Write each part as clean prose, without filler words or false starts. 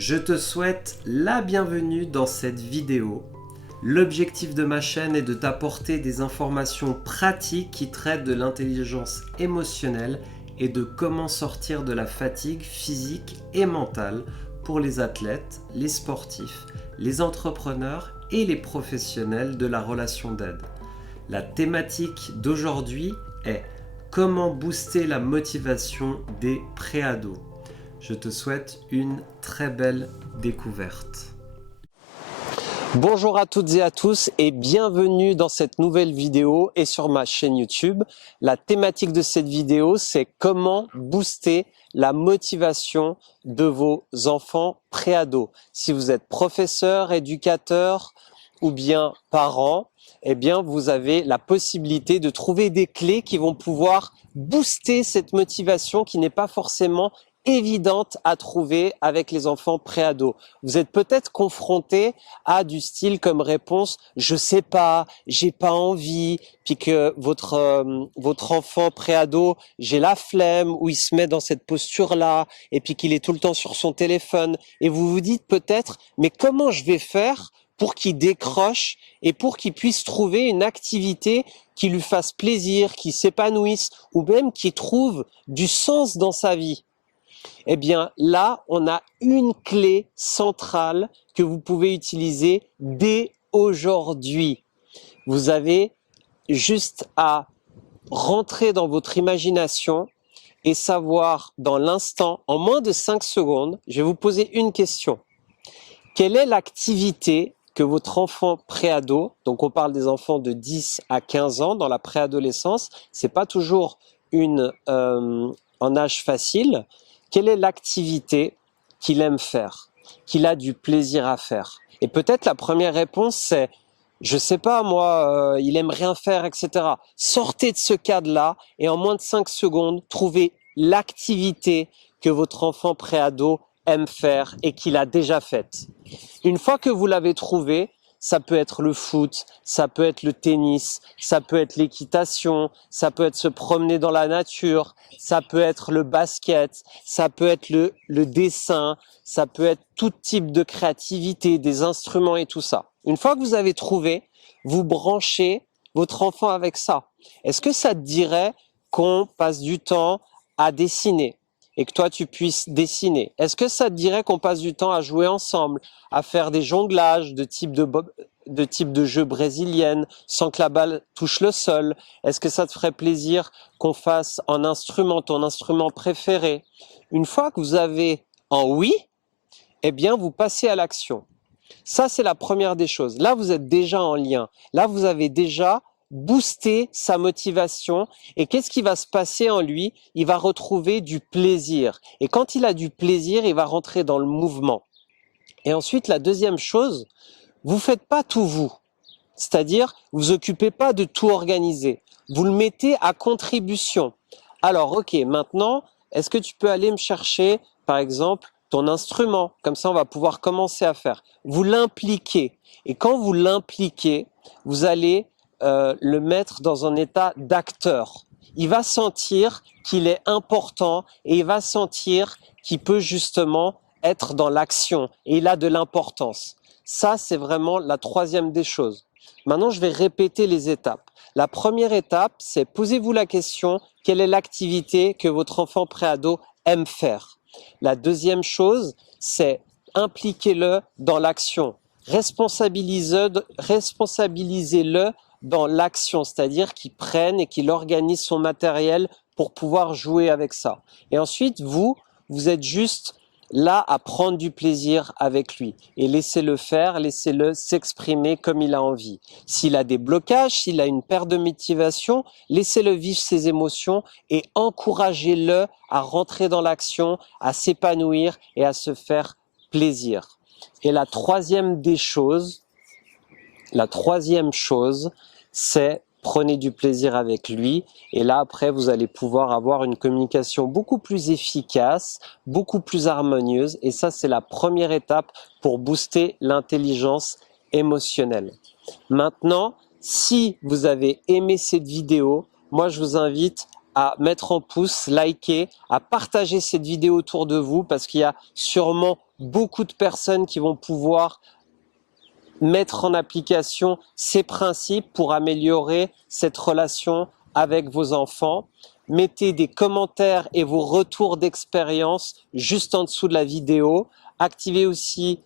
Je te souhaite la bienvenue dans cette vidéo. L'objectif de ma chaîne est de t'apporter des informations pratiques qui traitent de l'intelligence émotionnelle et de comment sortir de la fatigue physique et mentale pour les athlètes, les sportifs, les entrepreneurs et les professionnels de la relation d'aide. La thématique d'aujourd'hui est comment booster la motivation des préados. Je te souhaite une très belle découverte. Bonjour à toutes et à tous et bienvenue dans cette nouvelle vidéo et sur ma chaîne YouTube. La thématique de cette vidéo, c'est comment booster la motivation de vos enfants préados. Si vous êtes professeur, éducateur ou bien parent, eh bien vous avez la possibilité de trouver des clés qui vont pouvoir booster cette motivation qui n'est pas forcément évidente à trouver avec les enfants préados. Vous êtes peut-être confronté à du style comme réponse « je sais pas, j'ai pas envie », puis que votre enfant préado, j'ai la flemme, ou il se met dans cette posture-là, et puis qu'il est tout le temps sur son téléphone, et vous vous dites peut-être « mais comment je vais faire pour qu'il décroche et pour qu'il puisse trouver une activité qui lui fasse plaisir, qui s'épanouisse, ou même qui trouve du sens dans sa vie ?» Eh bien, là, on a une clé centrale que vous pouvez utiliser dès aujourd'hui. Vous avez juste à rentrer dans votre imagination et savoir dans l'instant, en moins de 5 secondes, je vais vous poser une question. Quelle est l'activité que votre enfant préado, donc on parle des enfants de 10 à 15 ans dans la préadolescence, c'est pas toujours en âge facile. Quelle est l'activité qu'il aime faire, qu'il a du plaisir à faire? Et peut-être la première réponse c'est « je sais pas moi, il aime rien faire, etc. » Sortez de ce cadre-là et en moins de 5 secondes, trouvez l'activité que votre enfant préado aime faire et qu'il a déjà faite. Une fois que vous l'avez trouvé, ça peut être le foot, ça peut être le tennis, ça peut être l'équitation, ça peut être se promener dans la nature, ça peut être le basket, ça peut être le dessin, ça peut être tout type de créativité, des instruments et tout ça. Une fois que vous avez trouvé, vous branchez votre enfant avec ça. Est-ce que ça te dirait qu'on passe du temps à dessiner et que toi tu puisses dessiner? Est-ce que ça te dirait qu'on passe du temps à jouer ensemble, à faire des jonglages de type de jeu brésilienne sans que la balle touche le sol? Est-ce que ça te ferait plaisir qu'on fasse en instrument ton instrument préféré? Une fois que vous avez un oui, eh bien vous passez à l'action. Ça, c'est la première des choses. Là, vous êtes déjà en lien. Là, vous avez déjà boosté sa motivation. Et qu'est-ce qui va se passer en lui? Il va retrouver du plaisir. Et quand il a du plaisir, il va rentrer dans le mouvement. Et ensuite, la deuxième chose, vous ne faites pas tout vous. C'est-à-dire, vous vous occupez pas de tout organiser. Vous le mettez à contribution. Alors, ok, maintenant, est-ce que tu peux aller me chercher, par exemple, ton instrument? Comme ça, on va pouvoir commencer à faire. Vous l'impliquez. Et quand vous l'impliquez, vous allez le mettre dans un état d'acteur. Il va sentir qu'il est important et il va sentir qu'il peut justement être dans l'action et il a de l'importance. Ça, c'est vraiment la troisième des choses. Maintenant, je vais répéter les étapes. La première étape, c'est posez-vous la question, quelle est l'activité que votre enfant préado aime faire? La deuxième chose, c'est impliquez-le dans l'action. Responsabilisez-le dans l'action, c'est-à-dire qu'il prenne et qu'il organise son matériel pour pouvoir jouer avec ça. Et ensuite, vous êtes juste là à prendre du plaisir avec lui et laissez-le faire, laissez-le s'exprimer comme il a envie. S'il a des blocages, s'il a une perte de motivation, laissez-le vivre ses émotions et encouragez-le à rentrer dans l'action, à s'épanouir et à se faire plaisir. Et la troisième chose, c'est prenez du plaisir avec lui et là après vous allez pouvoir avoir une communication beaucoup plus efficace, beaucoup plus harmonieuse et ça c'est la première étape pour booster l'intelligence émotionnelle. Maintenant, si vous avez aimé cette vidéo, moi je vous invite à mettre en pouce, liker, à partager cette vidéo autour de vous parce qu'il y a sûrement beaucoup de personnes qui vont pouvoir mettre en application ces principes pour améliorer cette relation avec vos enfants. Mettez des commentaires et vos retours d'expérience juste en dessous de la vidéo. Activez aussi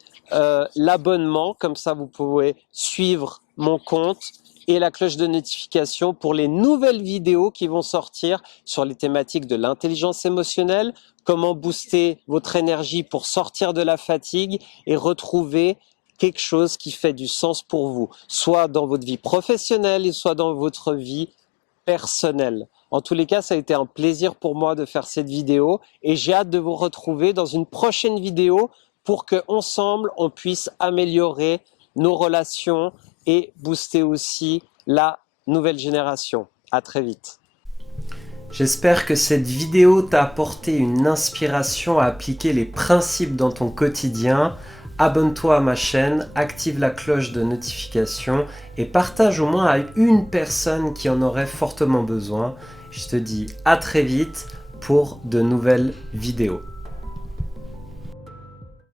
l'abonnement, comme ça vous pouvez suivre mon compte, et la cloche de notification pour les nouvelles vidéos qui vont sortir sur les thématiques de l'intelligence émotionnelle, comment booster votre énergie pour sortir de la fatigue et retrouver quelque chose qui fait du sens pour vous, soit dans votre vie professionnelle et soit dans votre vie personnelle. En tous les cas, ça a été un plaisir pour moi de faire cette vidéo et j'ai hâte de vous retrouver dans une prochaine vidéo pour qu'ensemble, on puisse améliorer nos relations et booster aussi la nouvelle génération. À très vite. J'espère que cette vidéo t'a apporté une inspiration à appliquer les principes dans ton quotidien. Abonne-toi à ma chaîne, active la cloche de notification et partage au moins à une personne qui en aurait fortement besoin. Je te dis à très vite pour de nouvelles vidéos.